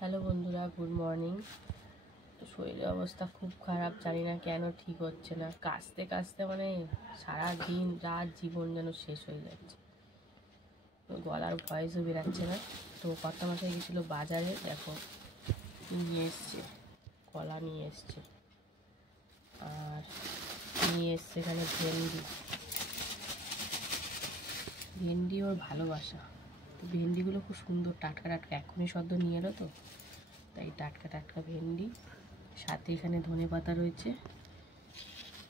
Hello বন্ধুরা, good morning. তো শরীরের অবস্থা খুব খারাপ, জানি না কেন ঠিক হচ্ছে না। কাশতে কাশতে মানে সারা দিন রাত জীবন যেন শেষ হয়ে যাচ্ছে, গলার ভয়েসও বেরাচ্ছে না। তো কর্তা মশাই গেছিলো বাজারে, দেখো নিয়ে এসছে, কলা নিয়ে এসছে, আর নিয়ে এসছে এখানে ভেন্ডি ওর ভালোবাসা। তো ভেন্ডিগুলো খুব সুন্দর, টাটকা টাটকা, এখনই সদ্য নিয়ে এলো তো, তাই টাটকা টাটকা ভেন্ডি, সাথে এখানে ধনেপাতা রয়েছে।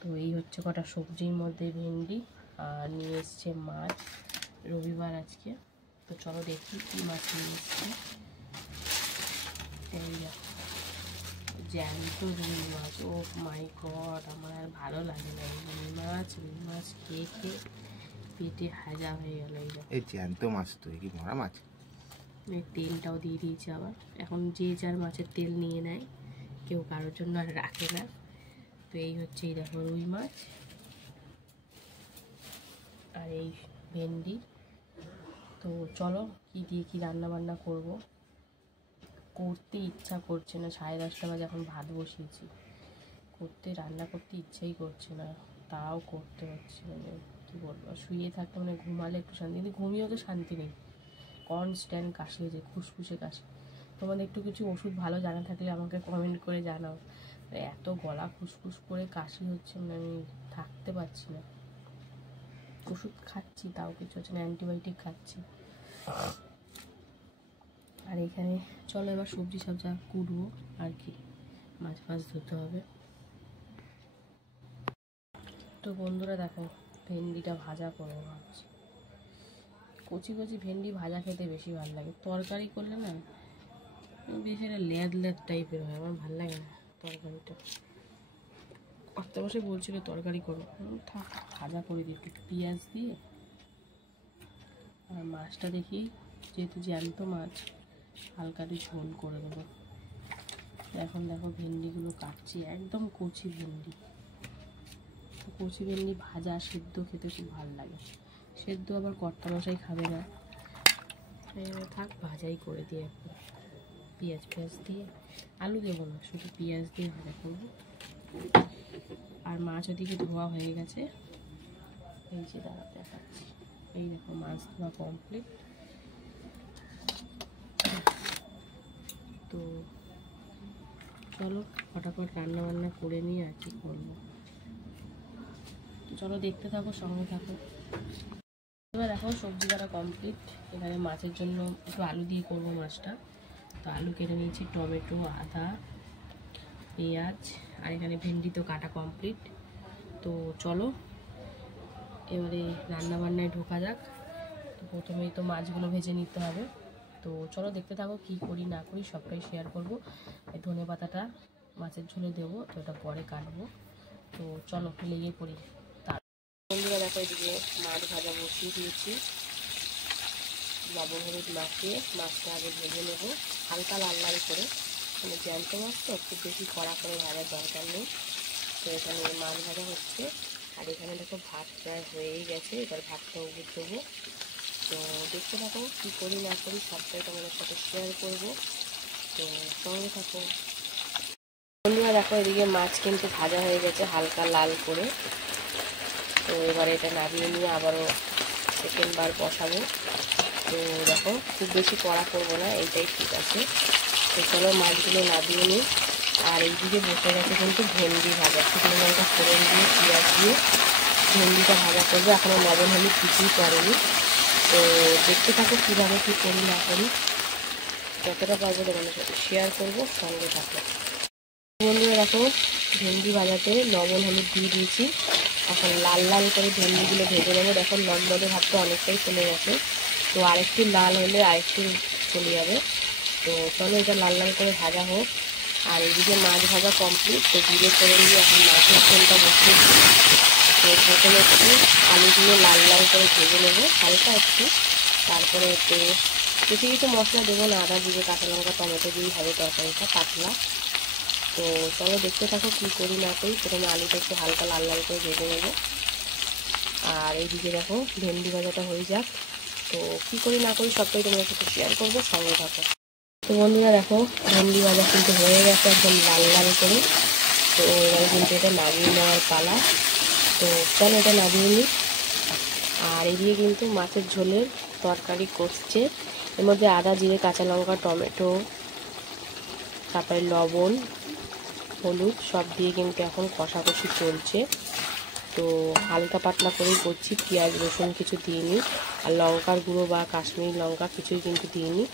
তো এই হচ্ছে কটা সবজির মধ্যে ভেন্ডি, আর নিয়ে এসছে মাছ, রবিবার আজকে। তো চলো দেখি কী মাছ নিয়ে এসছে। এই জ্যান্ত রুই মাছ, ও মাই গড, আমার আর ভালো লাগে না এই রুই মাছ খেয়ে খেয়ে পেটে হাজা হয়ে গেল। এই জ্যান্ত মাছ তো, কি মরা মাছ। তেলটাও দিয়ে দিয়েছে আবার, এখন যে যার মাছের তেল নিয়ে নেয়, কেউ কারোর জন্য আর রাখে না। তো এই হচ্ছে, এই দেখো রুই মাছ আর এই ভেন্ডি। তো চলো কী দিয়ে কী রান্না বান্না করব, করতে ইচ্ছা করছে না। 10:30 বাজে, এখন ভাত বসিয়েছি, রান্না করতে ইচ্ছাই করছে না, তাও করতে হচ্ছে। মানে কী বলবো, শুয়ে থাকতে মানে ঘুমালে একটু শান্তি, কিন্তু ঘুমিয়েও তো শান্তি নেই, কনস্ট্যান্ট কাশি হয়েছে, খুসখুসে কাশি। তোমাদের একটু কিছু ওষুধ ভালো জানা থাকলে আমাকে কমেন্ট করে জানাও। এত গলা খুসখুস করে কাশি হচ্ছে, মানে আমি থাকতে পারছি না। ওষুধ খাচ্ছি, তাও কিছু হচ্ছে না, অ্যান্টিবায়োটিক খাচ্ছি। আর এখানে চলো এবার সবজি সব যা কুটবো আর কি, মাছ ধুতে হবে। তো বন্ধুরা দেখো, ভেন্ডিটা ভাজা করবো ভাবছি। কচি কচি ভেন্ডি ভাজা খেতে বেশি ভালো লাগে, তরকারি করলে না বেশ একটা লেদ টাইপের হয়, আমার ভালো লাগে না তরকারিটা। কর্তা বসে বলছিল তরকারি করো, থাক ভাজা করে দিই একটু পেঁয়াজ দিয়ে। আর মাছটা দেখি, যেহেতু জ্যান্ত মাছ, হালকা একটু ঝোল করে দেবো। এখন দেখো ভেন্ডিগুলো কাটছি, একদম কচি ভেন্ডি। কচি ভেন্ডি ভাজা সেদ্ধ খেতে খুব ভালো লাগে, সেদ্ধ আবার কর্তা মশাই খাবে না, থাক ভাজাই করে দিয়ে একটু পেঁয়াজ দিয়ে, আলু দেবো না, শুধু পেঁয়াজ দিয়ে ভাজা করবো। আর মাছ ওদিকে ধোয়া হয়ে গেছে, এই যে দাঁড়া দেখাচ্ছি, এই দেখো মাছ ধোয়া কমপ্লিট। তো চলো ফটাফট রান্না বান্না করে নিয়ে আর কি করবো। চলো দেখতে থাকো, সঙ্গে থাকো। এবার দেখো সবজি কাটা কমপ্লিট। এখানে মাছের জন্য একটু আলু দিয়ে করবো মাছটা। তো আলু কেটে নিয়েছি, টমেটো, আদা, পেঁয়াজ, আর এখানে ভেন্ডি তো কাটা কমপ্লিট। তো চলো এবারে রান্না বান্নায় ঢোকা যাক। তো প্রথমেই তো মাছগুলো ভেজে নিতে হবে। তো চলো দেখতে থাকো, কী করি না করি সবটাই শেয়ার করবো। এই ধনেপাতাটা মাছের ঝোলে দেবো, তো ওটা পরে কাটবো। তো চলো লেগে পড়ি। বন্ধুরা দেখো, এদিকে মাছ ভাজা বসিয়ে দিয়েছি, লবণ হলুদ মাখিয়ে মাছটা আগে ভেজে নেব হালকা লাল লাল করে। মানে জ্যান্ত মাছ তো, খুব বেশি কড়া করে ভাজার দরকার নেই। তো এখানে মাছ ভাজা হচ্ছে, আর এখানে দেখো ভাত প্রায় হয়েই গেছে, এবার ভাতটা উবুর দেবো। তো দেখতে থাকো কী করি না করি সবটাই তোমাদের সাথে শেয়ার করবো। তো সঙ্গে থাকো বন্ধুরা। দেখো এদিকে মাছ কিন্তু ভাজা হয়ে গেছে হালকা লাল করে। তো এবারে এটা নামিয়ে নিয়ে আবারও সেকেন্ডবার বসাবো। তো দেখো খুব বেশি কড়া করবো না, এইটাই ঠিক আছে। তো চলো মাছগুলো নামিয়ে নিই। আর এইদিকে বসে গেছে কিন্তু ভেন্ডি ভাজা, শুকনো লঙ্কা ফোড়ন দিয়ে পেঁয়াজ দিয়ে ভেন্ডিটা ভাজা করবো। এখনও লবণ হলুদ কিছুই করেনি। তো দেখতে থাকো কীভাবে কী করি না করি, যতটা পারবো তোমাদের সাথে শেয়ার করবো, সঙ্গে থাকো বন্ধুরা। দেখো ভেন্ডি ভাজাতে লবণ হলুদ দিয়ে দিয়েছি, এখন লাল লাল করে ভেন্ডিগুলো ভেজে নেবো। দেখো লবণের ভাতটা অনেকটাই চলে গেছে, তো আরেকটু লাল হলে আরেকটু চলে যাবে। তো চলো এটা লাল লাল করে ভাজা হোক। আর এদিকে মাছ ভাজা কমপ্লিট। তো জিরে করে দিয়ে এখন মাছের তেলটা বসিয়ে দিই। তো প্রথমে একটু আলুগুলো লাল লাল করে ভেজে নেবো হালকা একটু, তারপরে এতে বেশি কিছু মশলা দেবো না, আদা জিরে কাঁচা লঙ্কা টমেটো দিয়েই হবে তরকারিটা পাতলা। তো চলো দেখতে থাকো কী করি না করি। প্রথমে আলুটা একটু হালকা লাল লাল করে ভেজে নেবো, আর এইদিকে দেখো ভেন্ডি ভাজাটা হয়ে যাক। তো কী করি না করি সবটাই তোমার সাথে শেয়ার করবো, সঙ্গে থাকো। তো বন্ধুরা দেখো ভেন্ডি ভাজা কিন্তু হয়ে গেছে একদম লাল লাল করে। তো এবারে কিন্তু এটা নামিয়ে নেওয়ার পালা। তো চলো এটা নামিয়ে নিই। আর এদিকে কিন্তু মাছের ঝোলের তরকারি করছে। এর মধ্যে আদা জিরে কাঁচা লঙ্কা টমেটো তারপরে লবণ হলুদ সব দিয়ে কিন্তু এখন কষাকষি চলছে। তো হালকা পাতলা করেই করছি, পেঁয়াজ রসুন কিছু দিইনি, আর লঙ্কার গুঁড়ো বা কাশ্মীরি লঙ্কা কিছুই কিন্তু দিইনি।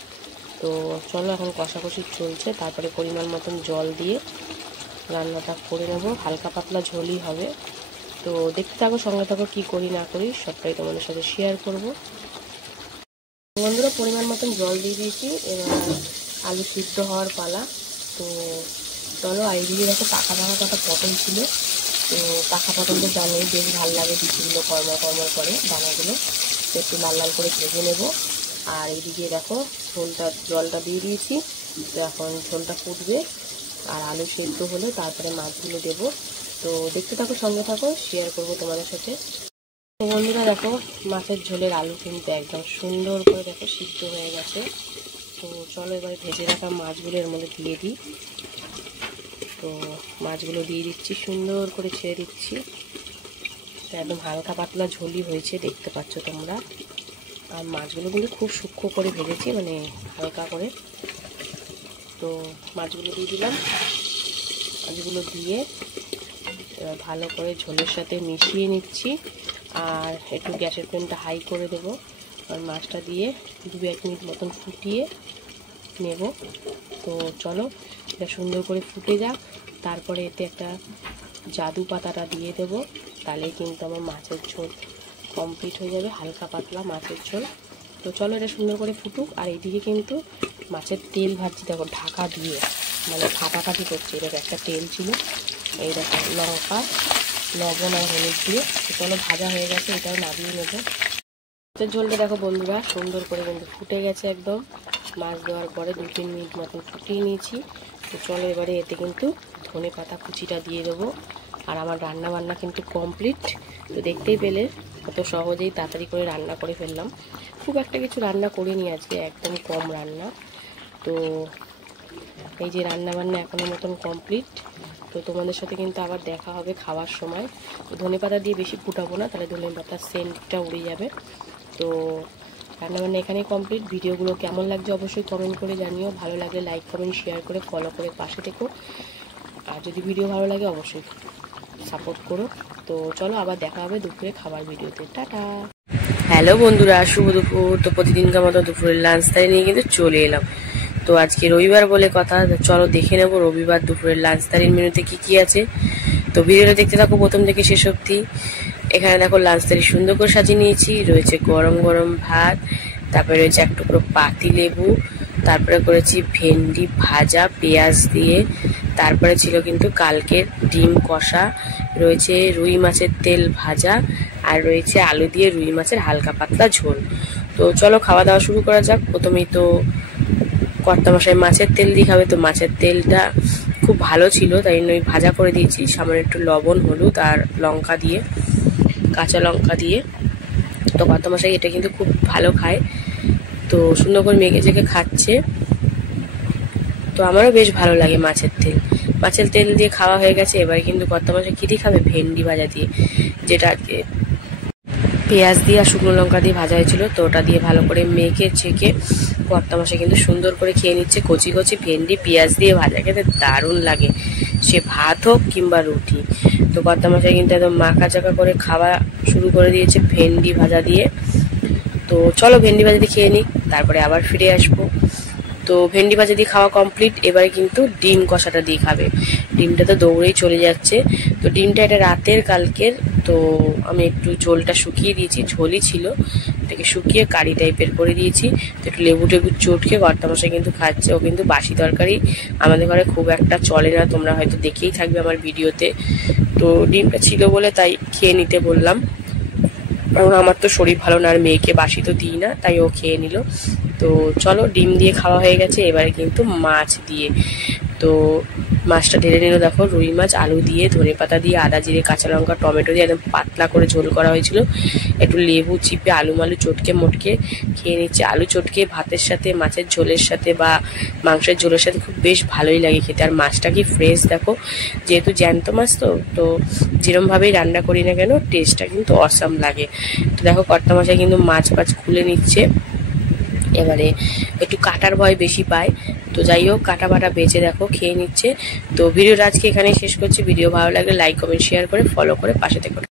তো চলো এখন কষাকষি চলছে, তারপরে পরিমাণ মতন জল দিয়ে রান্নাটা করে নেব। হালকা পাতলা ঝোলই হবে। তো দেখতে থাকো, সঙ্গে থাকো, কী করি না করি সবটাই তোমাদের সাথে শেয়ার করব। বন্ধুরা পরিমাণ মতন জল দিয়ে দিয়েছি, এবার আলু সিদ্ধ হওয়ার পালা। তো চলো, আর এদিকে দেখো পাকা পাকা কটা পটল ছিল। তো পাকা পটল তো জানোই বেশ ভালো লাগে, বিচিগুলো কর্মর কর্মর করে দানাগুলো। তো একটু লাল লাল করে ভেজে নেব। আর এইদিকে দেখো জলটা দিয়ে দিয়েছি। তো এখন ঝোলটা ফুটবে আর আলু সেদ্ধ হলে তারপরে মাছগুলো দেবো। তো দেখতে থাকো, সঙ্গে থাকো, শেয়ার করব তোমাদের সাথে। তো বন্ধুরা দেখো মাছের ঝোলের আলু কিন্তু একদম সুন্দর করে দেখো সিদ্ধ হয়ে গেছে। তো চলো এবারে ভেজে রাখা মাছগুলো এর মধ্যে দিয়ে দিই। তো মাছগুলো দিয়ে দিচ্ছি, সুন্দর করে ছেড়ে দিচ্ছি। তো একদম হালকা পাতলা ঝোলই হয়েছে, দেখতে পাচ্ছ তোমরা। আর মাছগুলো কিন্তু খুব সূক্ষ্ম করে ভেজেছি, মানে হালকা করে। তো মাছগুলো দিয়ে দিলাম। মাছগুলো দিয়ে ভালো করে ঝোলের সাথে মিশিয়ে নিচ্ছি। আর একটু গ্যাসের ফ্লেমটা হাই করে দেবো। আর মাছটা দিয়ে 2-1 মিনিট মতন ফুটিয়ে নেব। তো চলো এটা সুন্দর করে ফুটে যাক, তারপরে এতে একটা জাদু পাতাটা দিয়ে দেবো। তাহলেই কিন্তু আমার মাছের ঝোল কমপ্লিট হয়ে যাবে, হালকা পাতলা মাছের ঝোল। তো চলো এটা সুন্দর করে ফুটুক। আর এইদিকে কিন্তু মাছের তেল ভাজছি দেখো ঢাকা দিয়ে, মানে ফাটাফাটি করছে। এটা একটা তেল ছিল, এই দেখো লঙ্কা লবণ আর হলুদ দিয়ে। তো চলো ভাজা হয়ে গেছে, এটাও নামিয়ে নেবো। মাছের ঝোলটা দেখো বন্ধুরা সুন্দর করে কিন্তু ফুটে গেছে একদম। মাছ দেওয়ার পরে 2-3 মিনিট মতন ফুটিয়ে নিয়েছি। তো চলো এবারে এতে কিন্তু ধনে পাতা কুচিটা দিয়ে দেবো। আর আমার রান্না বান্না কিন্তু কমপ্লিট। তো দেখতেই পেলে কত সহজেই তাড়াতাড়ি করে রান্না করে ফেললাম। খুব একটা কিছু রান্না করিনি আজকে, একদম কম রান্না। তো এই যে রান্না বান্না এখনো মতন কমপ্লিট। তো তোমাদের সাথে কিন্তু আবার দেখা হবে খাওয়ার সময়। ধনে পাতা দিয়ে বেশি ফুটাবো না, তাহলে ধনে পাতার সেন্টটা উড়ে যাবে। তো রান্নাবান্না এখানেই কমপ্লিট। ভিডিওগুলো কেমন লাগছে অবশ্যই কমেন্ট করে জানিও। ভালো লাগলে লাইক কমেন্ট শেয়ার করে ফলো করে পাশে থেকো। আর যদি ভিডিও ভালো লাগে অবশ্যই সাপোর্ট করো। তো চলো আবার দেখা হবে দুপুরে খাবার ভিডিওতে। টাটা। হ্যালো বন্ধুরা, শুভ দুপুর। তো প্রতিদিনকার মতো দুপুরের লাঞ্চ টাইম নিয়ে কিন্তু চলে এলাম। তো আজকে রবিবার বলে কথা, চলো দেখে নেবো রবিবার দুপুরের লাঞ্চ টাইম মেনুতে কি কি আছে। তো ভিডিওটা দেখতে থাকো প্রথম থেকে শেষ অবধি। এখানে দেখো লাঞ্চ থালি সুন্দর করে সাজিয়ে নিয়েছি। রয়েছে গরম গরম ভাত, তারপরে রয়েছে এক টুকরো পাতি লেবু, তারপরে করেছি ভেন্ডি ভাজা পেঁয়াজ দিয়ে, তারপরে ছিল কিন্তু কালকের ডিম কষা, রয়েছে রুই মাছের তেল ভাজা, আর রয়েছে আলু দিয়ে রুই মাছের হালকা পাতলা ঝোল। তো চলো খাওয়া দাওয়া শুরু করা যাক। প্রথমেই তো কর্তামশাই মাছের তেল দিয়ে খাবে। তো মাছের তেলটা খুব ভালো ছিল, তাই জন্য ভাজা করে দিয়েছি সামান্য একটু লবণ হলুদ আর লঙ্কা দিয়ে, কাঁচা লঙ্কা দিয়ে। তো কর্তামশাই এটা কিন্তু খুব ভালো খায়। তো সুন্দর করে মেখে চেখে খাচ্ছে। তো আমারও বেশ ভালো লাগে মাছের তেল। মাছের তেল দিয়ে খাওয়া হয়ে গেছে। এবারে কিন্তু কর্তামশাই কি দিয়ে খাবে, ভেন্ডি ভাজা দিয়ে, যেটা আজকে পেঁয়াজ দিয়ে আর শুকনো লঙ্কা দিয়ে ভাজা হয়েছিল। তো ওটা দিয়ে ভালো করে মেখে চেখে কর্তামশাই কিন্তু সুন্দর করে খেয়ে নিচ্ছে। কচি কচি ভেন্ডি পেঁয়াজ দিয়ে ভাজা খেতে দারুণ লাগে, সে ভাত হোক কিংবা রুটি। তো কর্তামশাই কিন্তু একদম মাখা চাকা করে খাওয়া শুরু করে দিয়েছে ভেন্ডি ভাজা দিয়ে। তো চলো ভেন্ডি ভাজা দিয়ে খেয়ে নিই, তারপরে আবার ফিরে আসবো। তো ভেন্ডি ভাজা দিয়ে খাওয়া কমপ্লিট। এবারে কিন্তু ডিম কষাটা দিয়ে খাবে। ডিমটা তো দৌড়েই চলে যাচ্ছে। তো ডিমটা এটা রাতের কালকের। তো আমি একটু ঝোলটা শুকিয়ে দিয়েছি, ঝোলই ছিল, এটাকে শুকিয়ে কারি টাইপের করে দিয়েছি। তো একটু লেবু টেবু চটকে কর্তামশাই কিন্তু খাচ্ছে। ও কিন্তু বাসি তরকারি আমাদের ঘরে খুব একটা চলে না, তোমরা হয়তো দেখেই থাকবে আমার ভিডিওতে। তো ডিমটা ছিল বলে তাই খেয়ে নিতে বললাম, কারণ আমার তো শরীর ভালো না, আর মেয়েকে বাসি তো দিই না, তাই ও খেয়ে নিল। তো চলো ডিম দিয়ে খাওয়া হয়ে গেছে। এবারে কিন্তু মাছ দিয়ে। তো মাছটা ঢেলে নিল। দেখো রুই মাছ আলু দিয়ে, ধনেপাতা দিয়ে, আদা জিরে কাঁচা লঙ্কা টমেটো দিয়ে একদম পাতলা করে ঝোল করা হয়েছিল। একটু লেবু চিপে আলু মালু চটকে মটকে খেয়ে নিচ্ছে। আলু চটকে ভাতের সাথে, মাছের ঝোলের সাথে বা মাংসের ঝোলের সাথে খুব বেশ ভালোই লাগে খেতে। আর মাছটা কি ফ্রেশ দেখো, যেহেতু জ্যান্ত মাছ তো যেরমভাবেই রান্না করি না কেন টেস্টটা কিন্তু অসাম লাগে। তো দেখো কর্তামশাই কিন্তু মাছ খুলে নিচ্ছে। এবারে একটু কাটার ভয় বেশি পায়, তো যাই হোক কাটা বাটা বেঁচে দেখো খেয়ে নিচ্ছে। তো ভিডিওটা আজকে এখানেই শেষ করছি। ভিডিও ভালো লাগলে লাইক কমেন্ট শেয়ার করে ফলো করে পাশে থেকো।